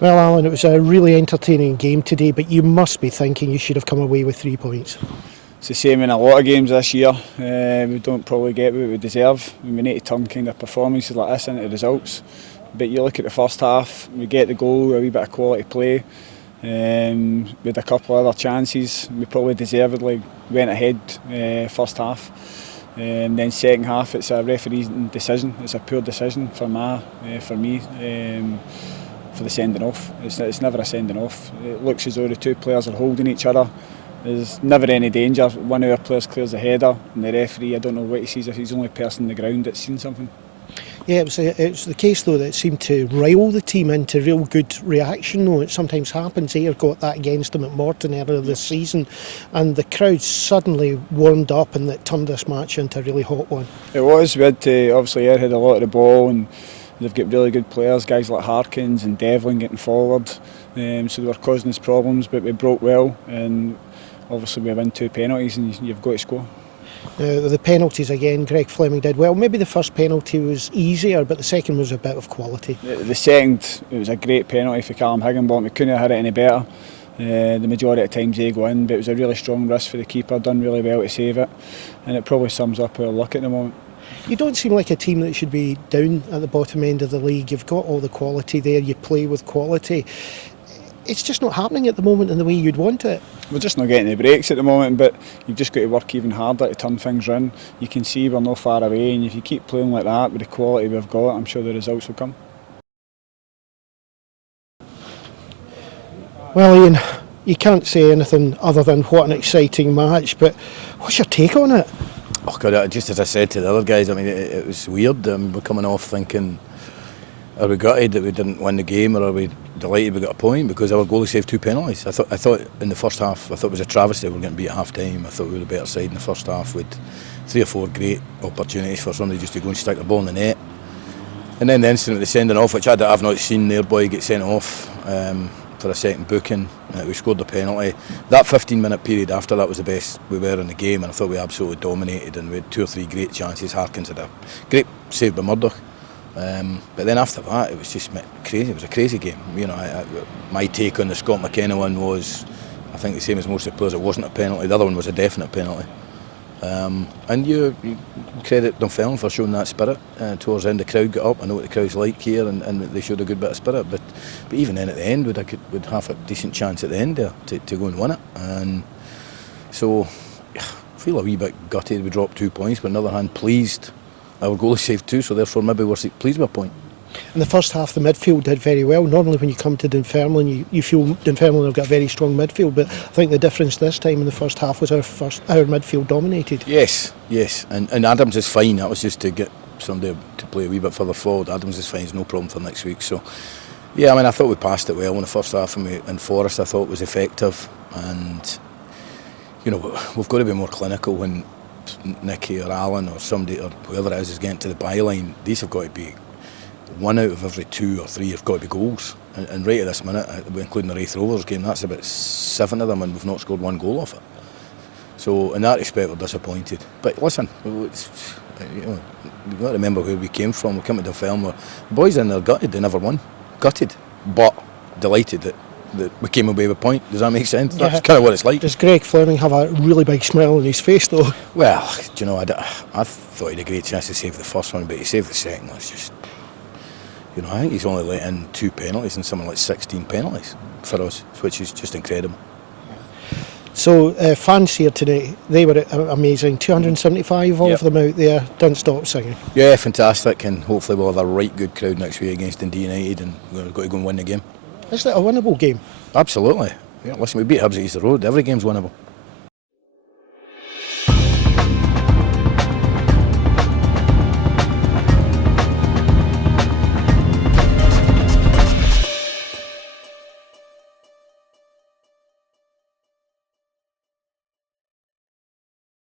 Well, Alan, it was a really entertaining game today, but you must be thinking you should have come away with 3 points. It's the same in a lot of games this year. We don't probably get what we deserve. We need to turn kind of performances like this into results. But you look at the first half, we get the goal, a wee bit of quality play. We had a couple of other chances. We probably deservedly went ahead first half. Then second half, it's a referee's decision. It's a poor decision for me. For the sending off. It's never a sending off. It looks as though the two players are holding each other. There's never any danger. One of our players clears the header and the referee, I don't know what he sees, if he's the only person on the ground that's seen something. Yeah, it was the case though that it seemed to rile the team into real good reaction though. It sometimes happens. Ayr got that against them at Morton earlier this season, and the crowd suddenly warmed up and that turned this match into a really hot one. It was. We had obviously Ayr had a lot of the ball and they've got really good players, guys like Harkins and Devlin getting forward, so they were causing us problems, but we broke well, and obviously we win 2 penalties and you've got to score. The penalties again, Greg Fleming did well. Maybe the first penalty was easier, but the second was a bit of quality. The second, it was a great penalty for Callum Higginbottom. We couldn't have had it any better. The majority of times they go in, but it was a really strong risk for the keeper, done really well to save it, and it probably sums up our luck at the moment. You don't seem like a team that should be down at the bottom end of the league. You've got all the quality there, you play with quality. It's just not happening at the moment in the way you'd want it. We're just not getting the breaks at the moment, but you've just got to work even harder to turn things around. You can see we're not far away, and if you keep playing like that with the quality we've got, I'm sure the results will come. Well, Ian, you can't say anything other than what an exciting match, but what's your take on it? Oh God, just as I said to the other guys, I mean, it was weird. We're coming off thinking, are we gutted that we didn't win the game, or are we delighted we got a point? Because our goalie saved 2 penalties. I thought in the first half, I thought it was a travesty we were getting beat at half time. I thought we were the better side in the first half with 3 or 4 great opportunities for somebody just to go and stick the ball in the net. And then the incident with the sending off, which I've not seen their boy get sent off for a second booking. We scored the penalty. That 15-minute period after that was the best we were in the game, and I thought we absolutely dominated, and we had 2 or 3 great chances. Harkins had a great save by Murdoch. But then after that, it was just crazy. It was a crazy game. You know, my take on the Scott McKenna one was, I think the same as most of the players, it wasn't a penalty. The other one was a definite penalty. And you credit Dunfermline for showing that spirit towards the end. The crowd got up. I know what the crowd's like here, and they showed a good bit of spirit. But even then, at the end, we'd have a decent chance at the end there to go and win it. And so, I feel a wee bit gutted we dropped 2 points, but on the other hand, pleased. Our goalie saved 2, so therefore maybe we're pleased with a point. In the first half, the midfield did very well. Normally when you come to Dunfermline, you feel Dunfermline have got a very strong midfield, but I think the difference this time in the first half was our midfield dominated. Yes, and Adams is fine. That was just to get somebody to play a wee bit further forward. Adams is fine, it's no problem for next week. So, yeah, I mean, I thought we passed it well in the first half, and Forrest I thought was effective. And, you know, we've got to be more clinical when Nicky or Alan or somebody or whoever it is getting to the byline. These have got to be 1 out of every 2 or 3 have got to be goals. And right at this minute, including the Wraith Rovers game, that's about 7 of them, and we've not scored 1 goal off it. So in that respect, we're disappointed. But listen, you've got to remember where we came from. We came to Dunfermline. The boys in there gutted, they never won. Gutted, but delighted that we came away with a point. Does that make sense? Yeah. That's kind of what it's like. Does Greg Fleming have a really big smile on his face though? Well, do you know, I thought he had a great chance to save the first one, but he saved the second one. It's just, you know, I think he's only let in 2 penalties and something like 16 penalties for us, which is just incredible. So fans here today, they were amazing. 275 of them out there, didn't stop singing. Yeah, fantastic, and hopefully we'll have a right good crowd next week against Dundee United, and we've got to go and win the game. Is it a winnable game? Absolutely. Yeah, listen, we beat Hibs at Easter Road. Every game's winnable.